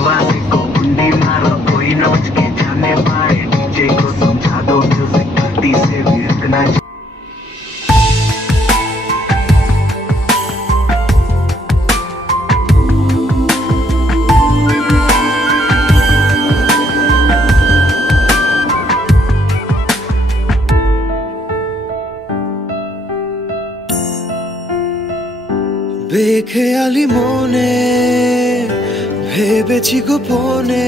दरवाजे को कुंडी मारो, कोई न बच के जाने पाए। डीजे को समझा दो म्यूजिक गलती से भी रुकना। বেখেয়ালি মনে ভেবেছি গোপনে।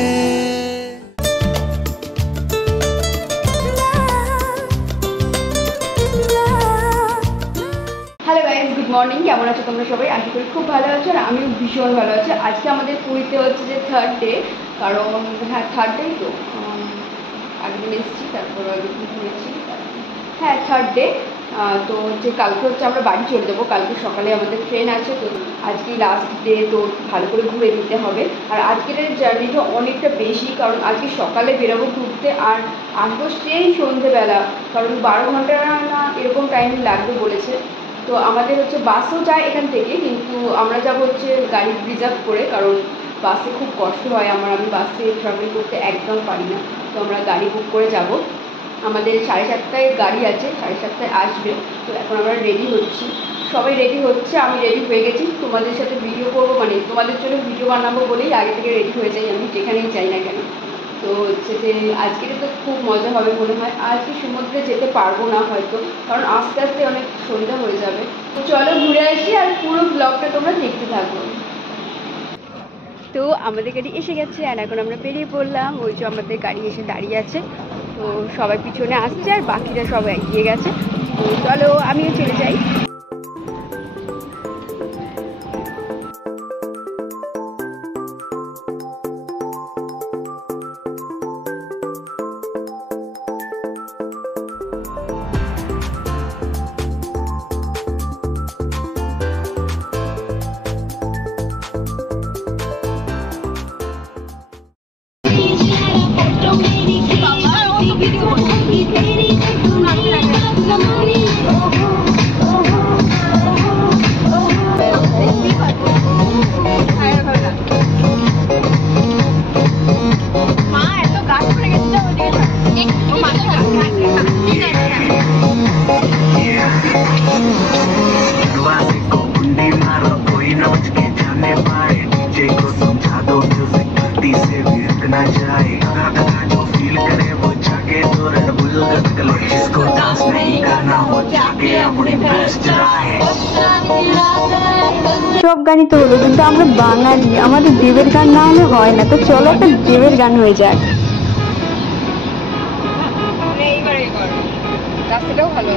Hello guys, good morning. কেমন আছো তোমরা সবাই? আশা করি খুব ভালো আছো আর আমিও ভীষণ ভালো আছি। আজকে আমাদের পুরীতে হচ্ছে যে থার্ড ডে, কারণ হ্যাঁ থার্ড ডে তো আগের দিন এসেছি, তারপর আগের দিন ঘুরেছি, হ্যাঁ থার্ড ডে। তো হচ্ছে কালকে হচ্ছে আমরা বাড়ি চলে যাবো, কালকে সকালে আমাদের ট্রেন আছে। তো আজকে লাস্ট ডে, তো ভালো করে ঘুরে নিতে হবে। আর আজকের জার্নিটা অনেকটা বেশি, কারণ আজকে সকালে বেরোবো ঘুরতে আর আসবো সেই সন্ধেবেলা, কারণ 12 ঘন্টা না এরকম টাইম লাগবে বলেছে। তো আমাদের হচ্ছে বাসও যায় এখান থেকে, কিন্তু আমরা যাব হচ্ছে গাড়ি রিজার্ভ করে, কারণ বাসে খুব কষ্ট হয় আমি বাসে ট্রাভেল করতে একদম পারি না। তো আমরা গাড়ি বুক করে যাব। আমাদের 7:30টায় গাড়ি আছে, 7:30টায় আসবে। তো এখন আমরা রেডি হচ্ছি, সবাই রেডি হচ্ছে, আমি রেডি হয়ে গেছি। তোমাদের সাথে ভিডিও করবো, মানে তোমাদের জন্য ভিডিও বানাবো বলেই আগে থেকে রেডি হয়ে যাই আমি, যেখানেই যাই না কেন। তো হচ্ছে যে আজকে তো খুব মজা হবে মনে হয়। আজকে সমুদ্রে যেতে পারবো না হয়তো, কারণ আস্তে আস্তে অনেক সন্ধ্যা হয়ে যাবে। তো চলো ঘুরে আসি আর পুরো ব্লগটা তোমরা দেখতে থাকো। তো আমাদের গাড়ি এসে গেছে আর এখন আমরা বেরিয়ে পড়লাম। ওই যে আমাদের গাড়ি এসে দাঁড়িয়ে আছে, তো সবাই পিছনে আসছে আর বাকিরা সবাই এগিয়ে গেছে। তো চলো আমিও চলে যাই। दरवाजे को कुंडी मारो, कोई न बच के जाने पाए। डीजे को समझा दो म्यूजिक गलती से भी रुकना जाए। जो फील करे वो जाके तो रेड बुल गले, जिसको डांस नहीं करना वो जाके अपनी बेस्ट राहे। সব গানই তো হলো, কিন্তু আমরা বাঙালি, আমাদের দেবের গান না হলে হয় না। তো চলো একটা দেবের গান হয়ে যাক। রাস্তাটাও ভালো।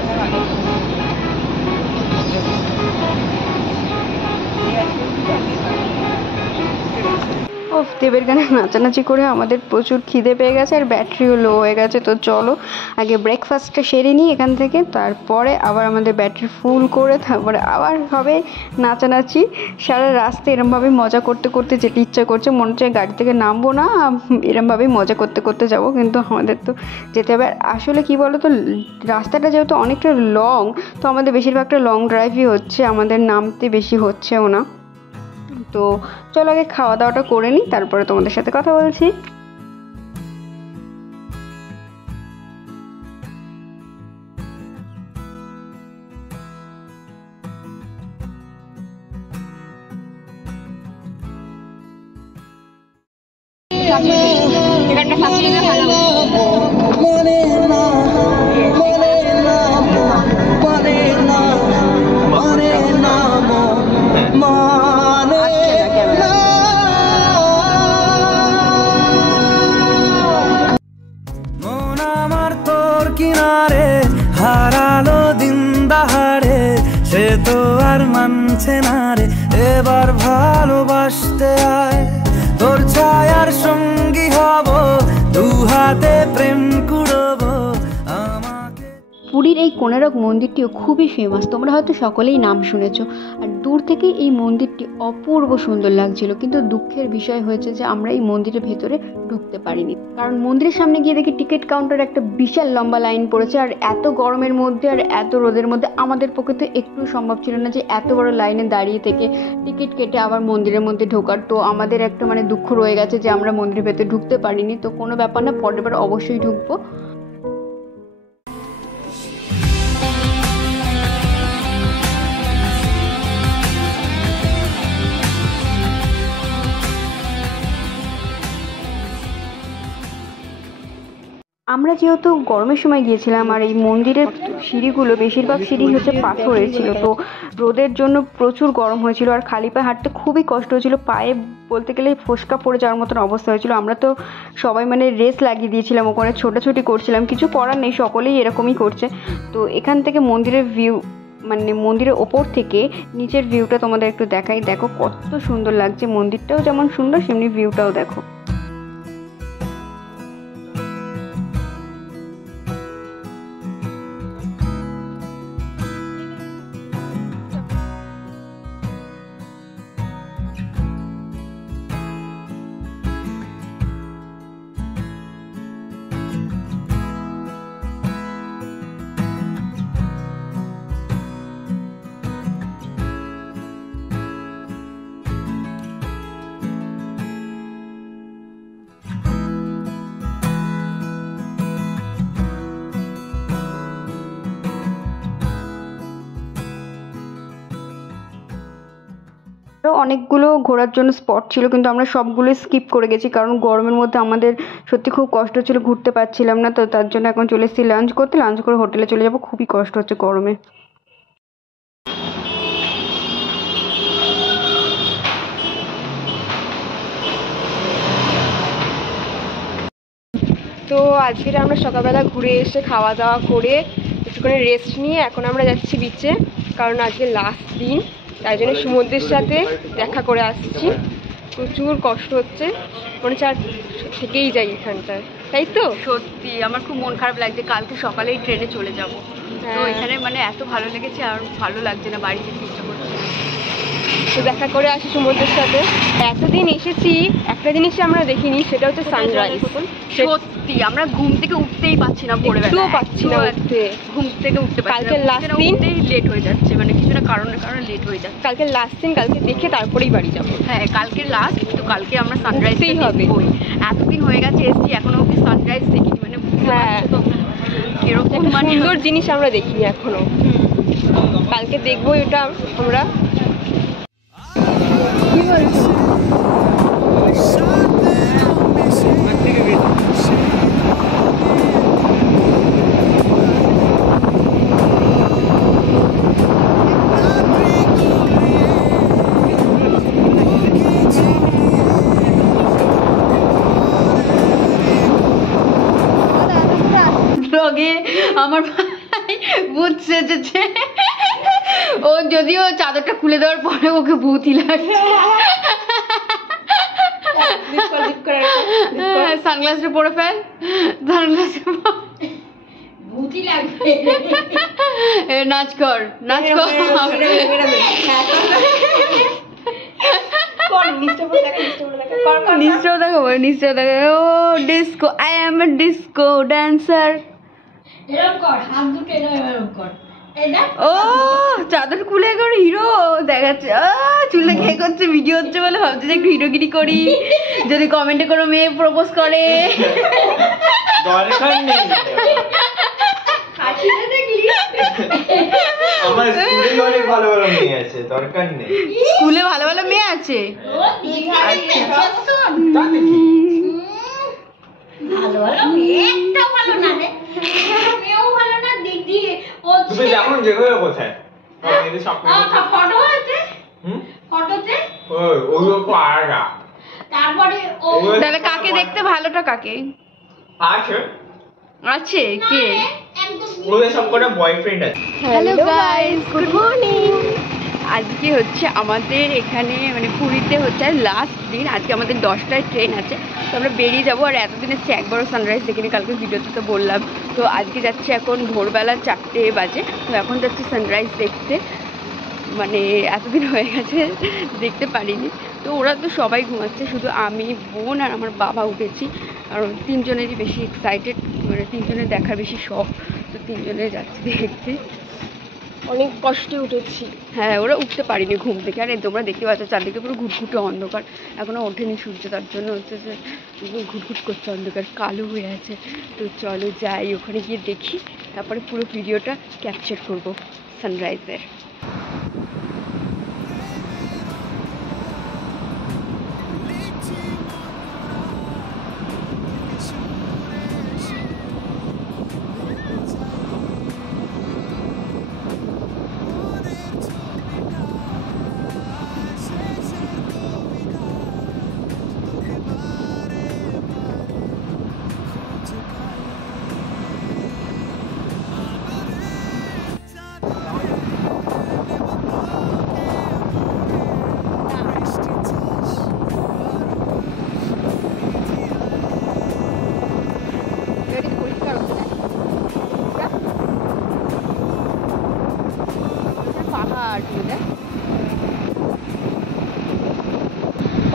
দেবের গানে নাচানাচি করে আমাদের প্রচুর খিদে পেয়ে গেছে আর ব্যাটারিও লো হয়ে গেছে। তো চলো আগে ব্রেকফাস্টটা সেরে নিই এখান থেকে, তারপরে আবার আমাদের ব্যাটারি ফুল করে তারপরে আবার হবে নাচানাচি। সারা রাস্তা এরমভাবে মজা করতে করতে যেতে ইচ্ছা করছে, মনে হচ্ছে গাড়ি থেকে নামবো না, এরমভাবেই মজা করতে করতে যাব। কিন্তু আমাদের তো যেতে হবে। আর আসলে কি বলো তো, রাস্তাটা যেহেতু অনেকটা লং, তো আমাদের বেশিরভাগটা লং ড্রাইভই হচ্ছে, আমাদের নামতে বেশি হচ্ছেও না। তো চলো আগে খাওয়া দাওয়াটা করে নিই, তারপরে তোমাদের সাথে কথা বলছি। কিনারে হারালো দিন দাহারে, সে তো আর মানছে না রে, এবার ভালোবাসতে আয়, তোর ছায়ার সঙ্গী হব, দু হাতে প্রেম কুড়বো আমাকে। পুরীর এই কোণারক মন্দিরটিও খুবই ফেমাস, তোমরা হয়তো সকলেই নাম শুনেছ। আর দূর থেকে এই মন্দিরটি অপূর্ব সুন্দর লাগছিল, কিন্তু দুঃখের বিষয় হয়েছে যে আমরা এই মন্দিরের ভেতরে ঢুকতে পারিনি, কারণ মন্দিরের সামনে গিয়ে দেখি টিকিট কাউন্টারে একটা বিশাল লম্বা লাইন পড়েছে। আর এত গরমের মধ্যে আর এত রোদের মধ্যে আমাদের পক্ষে তো একটু সম্ভব ছিল না যে এত বড় লাইনে দাঁড়িয়ে থেকে টিকিট কেটে আবার মন্দিরের মধ্যে ঢোকার। তো আমাদের একটা মানে দুঃখ রয়ে গেছে যে আমরা মন্দিরের ভেতরে ঢুকতে পারিনি। তো কোনো ব্যাপার না, পরের বার অবশ্যই ঢুকবো। আমরা যেহেতু গরমের সময় গিয়েছিলাম আর এই মন্দিরের সিঁড়িগুলো বেশিরভাগ সিঁড়ি হচ্ছে পাথরের ছিল, তো রোদের জন্য প্রচুর গরম হয়েছিল আর খালি পায়ে হাঁটতে খুবই কষ্ট হয়েছিল, পায়ে বলতে গেলে ফোসকা পড়ে যাওয়ার মতন অবস্থা হয়েছিল। আমরা তো সবাই মানে রেস লাগিয়ে দিয়েছিলাম, ওখানে ছোটাছুটি করছিলাম, কিছু করার নেই, সকলেই এরকমই করছে। তো এখান থেকে মন্দিরের ভিউ মানে মন্দিরের ওপর থেকে নিচের ভিউটা তোমাদের একটু দেখাই, দেখো কত সুন্দর লাগছে। মন্দিরটাও যেমন সুন্দর সেমনি ভিউটাও দেখো। অনেকগুলো ঘোরার জন্য স্পট ছিল, কিন্তু আমরা সবগুলো স্কিপ করে গেছি, কারণ গরমের মধ্যে আমাদের সত্যি খুব কষ্ট ছিল, ঘুরতে পারছিলাম না। তো তার জন্য এখন চলে এসেছি লাঞ্চ করতে, লাঞ্চ করে হোটেলে চলে যাব, খুবই কষ্ট হচ্ছে গরমে। তো আজকে আমরা সকালবেলা ঘুরে এসে খাওয়া দাওয়া করে কিছুক্ষণ রেস্ট নিয়ে এখন আমরা যাচ্ছি বিচে, কারণ আজকে লাস্ট দিন, তাই জন্য সমুদ্রের সাথে দেখা করে আসছি। প্রচুর কষ্ট হচ্ছে, মনে হচ্ছে আর থেকেই যাই এখানটায়, তাই তো? সত্যি আমার খুব মন খারাপ লাগছে, কালকে সকালেই ট্রেনে চলে যাব। তো এখানে মানে এত ভালো লেগেছে আর ভালো লাগছে না, বাড়ি যেতে ইচ্ছা করছে না। তো দেখা করে আসি সমুদ্রের সাথে। এতদিন এসেছি, একটা জিনিসই আমরা দেখিনি, সেটা হচ্ছে সানরাইজ। সত্যি আমরা ঘুম থেকে উঠতেই পাচ্ছি না, একটুও পাচ্ছি না উঠতে, ঘুম থেকে উঠতে পারছি না। কালকে লাস্ট দিন লেট হয়ে যাচ্ছে, মানে কিছু না কারণে লেট হয়ে যাচ্ছে। কালকে লাস্ট দিন, কালকে দেখে তারপরেই বাড়ি যাবো। হ্যাঁ কালকে লাস্ট, তো কালকে আমরা সানরাইজই হবে। এতদিন হয়ে গেছে এসছি, এখনো অব্দি সানরাইজ দেখিনি, মানে হ্যাঁ এরকম মানে সুন্দর জিনিস আমরা দেখিনি এখনো, কালকে দেখবো এটা আমরা। ব্লগে আমার ভাই ভূত সেজেছে, ও যদিও চাদরটা খুলে দেওয়ার পরে ওকে ভূতই লাগছে। সানগ্লাসটা পরে ফেল, সানগ্লাসটা ভূতই লাগবে। নাচ কর, নাচ কর, নিশ্চয় দেখো, নিশ্চয় দেখো। ও disco, I am a disco dancer. ও চাদর খুলে করে হিরো দেখাচ্ছে, চুলে খেয়ে করছে, ভিডিও হচ্ছে বলে ভাবছে যে একটু হিরোগিরি করি, যদি কমেন্টে কোনো মেয়ে প্রপোজ করে। দরকার নেই, আমার স্কুলে অনেক ভালো ভালো মেয়ে আছে, দরকার নেই। স্কুলে ভালো ভালো মেয়ে আছে, ভালো ভালো মেয়ে একটা ভালো না রে, মেয়েও ভালো না, দিদি ও তুমি যখন যেভাবে কোথায় ফটো আছে, ফটোতে ওগুলো তো আলাদা। তারপরে ও তাহলে কাকে দেখতে ভালোটা কাকে আছে? আছে কে? ওদের সব কটা বয়ফ্রেন্ড আছে। Hello guys, good morning. আজকে হচ্ছে আমাদের এখানে মানে পুরীতে হচ্ছে লাস্ট দিন, আজকে আমাদের 10টায় ট্রেন আছে, তো আমরা বেরিয়ে যাবো। আর এতদিন এসেছি একবারও সানরাইজ দেখিনি, কালকে ভিডিওতে তো বললাম। তো আজকে যাচ্ছি এখন ভোরবেলা 4টে বাজে, তো এখন যাচ্ছি সানরাইজ দেখতে। মানে এতদিন হয়ে গেছে দেখতে পারিনি। তো ওরা তো সবাই ঘুমাচ্ছে, শুধু আমি, বোন আর আমার বাবা উঠেছি। আর তিনজনেরই বেশি এক্সাইটেড, মানে তিনজনের দেখার বেশি শখ, তো তিনজনে যাচ্ছি দেখতে। অনেক কষ্টে উঠেছি। হ্যাঁ, ওরা উঠতে পারিনি ঘুম থেকে। আর তোমরা দেখতে পাচ্ছ চারদিকে পুরো ঘুটঘুটে অন্ধকার, এখনো ওঠেনি সূর্য, তার জন্য হচ্ছে যে ঘুটঘুট করছে, অন্ধকার কালো হয়ে আছে। তো চলো যাই, ওখানে গিয়ে দেখি, তারপরে পুরো ভিডিওটা ক্যাপচার করবো সানরাইজের।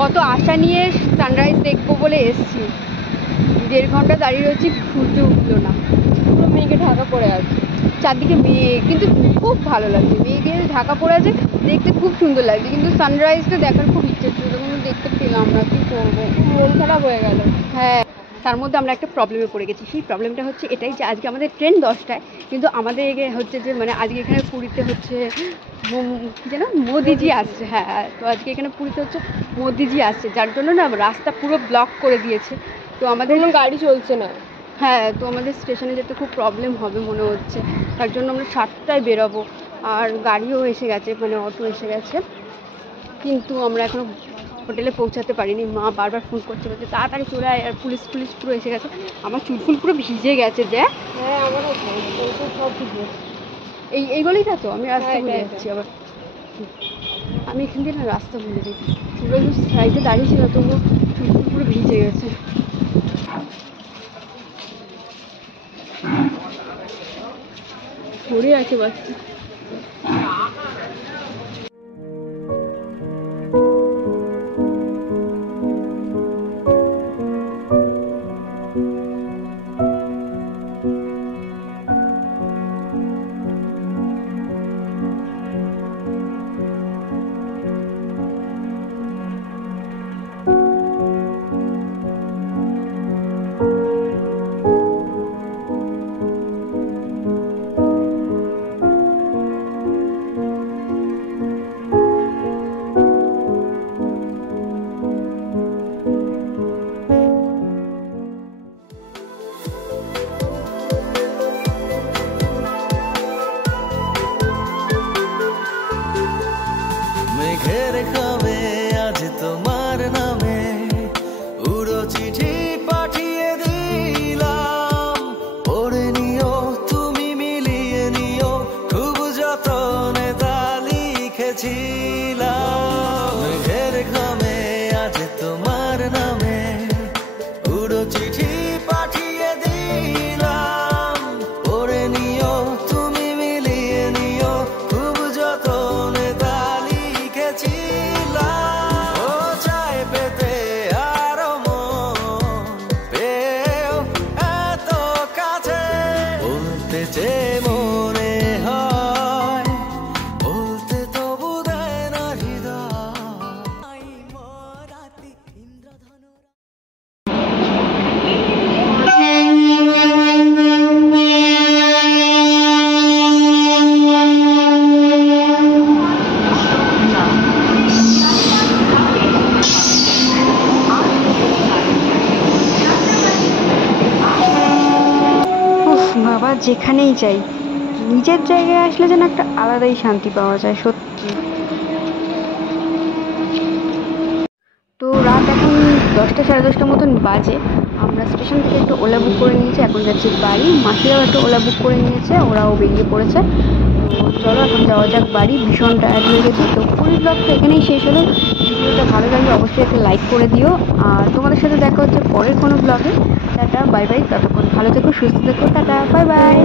কত আশা নিয়ে সানরাইজ দেখবো বলে এসছি, 1.5 ঘন্টা দাঁড়িয়ে রয়েছি, সূর্য উঠলো না, পুরো মেঘে ঢাকা পড়ে আছে, চারদিকে মেঘ, কিন্তু খুব ভালো লাগছে, মেঘে ঢাকা পড়ে আছে, দেখতে খুব সুন্দর লাগছে, কিন্তু সানরাইজটা দেখার খুব ইচ্ছে ছিল, কিন্তু দেখতে পেলাম না, কি করবো, মন খারাপ হয়ে গেল। হ্যাঁ, তার মধ্যে আমরা একটা প্রবলেমে পড়ে গেছি। সেই প্রবলেমটা হচ্ছে এটাই যে আজকে আমাদের ট্রেন 10টায়, কিন্তু আমাদের হচ্ছে যে মানে আজকে এখানে পুরীতে হচ্ছে কি যেন মোদিজি আসছে। হ্যাঁ, তো আজকে এখানে পুরীতে হচ্ছে মোদিজি আসছে, যার জন্য না রাস্তা পুরো ব্লক করে দিয়েছে। তো আমাদের গাড়ি চলছে না। হ্যাঁ, তো আমাদের স্টেশনে যেতে খুব প্রবলেম হবে মনে হচ্ছে, তার জন্য আমরা 7টায় বেরোবো। আর গাড়িও এসে গেছে, মানে অটো এসে গেছে, কিন্তু আমরা এখনো হোটেলে পৌঁছাতে পারিনি। মা বারবার ফোন করছে, বলছে তাড়াতাড়ি চলে আয়, আর পুলিশ পুরো এসে গেছে। আমার চুলফুল পুরো ভিজে গেছে যে। হ্যাঁ, আমারও সব ভিজে। এইগুলোই তো আমি রাস্তা ভুলে যাচ্ছি আবার। আমি এখান থেকে না রাস্তা ভুলে যাই, পুরো সাইডে দাঁড়িয়েছিল, তবুও চুলফুল পুরো ভিজে গেছে। পড়ে আছে বাচ্চা। মেঘের খাবে আজ তোমার নামে উড়ো চিঠি পাঠিয়ে দিলাম, পড়ে নিও তুমি, মিলিয়ে নিও, খুব যতনে তা লিখেছিলাম। মেঘের খাবে আজ তোমার নামে উড়ো চিঠি পাঠিয়ে দিলাম, পড়ে নিও তুমি, মিলিয়ে নিও, খুব যতনে তা লিখেছিলাম। ও চায় পেতে আরো মন পেও এত কাছে, বলতে যে মনে হয় বলতে তবু দেয় না হৃদয়। বাবা, যেখানেই যাই নিজের জায়গায় আসলে যেন একটা আলাদাই শান্তি পাওয়া যায়, সত্যি। তো রাত এখন 10টা সাড়ে 10টার মতন বাজে। আমরা স্টেশন থেকে একটা ওলা বুক করে নিয়েছি, এখন যাচ্ছি বাড়ি। মাসিরাও একটা ওলা বুক করে নিয়েছে, ওরাও বেরিয়ে পড়েছে। তো চলো এখন যাওয়া যাক বাড়ি, ভীষণ টায়ার্ড হয়ে গেছি। তো পুরীর ব্লগটা এখানেই শেষ হলো। ভিডিওটা ভালো লাগলে অবশ্যই একটা লাইক করে দিও, আর তোমাদের সাথে দেখা হচ্ছে পরের কোনো ব্লগে। টাটা, বাই বাই, ততক্ষণ ভালো থেকো, সুস্থ থেকো, টাটা, বাই বাই।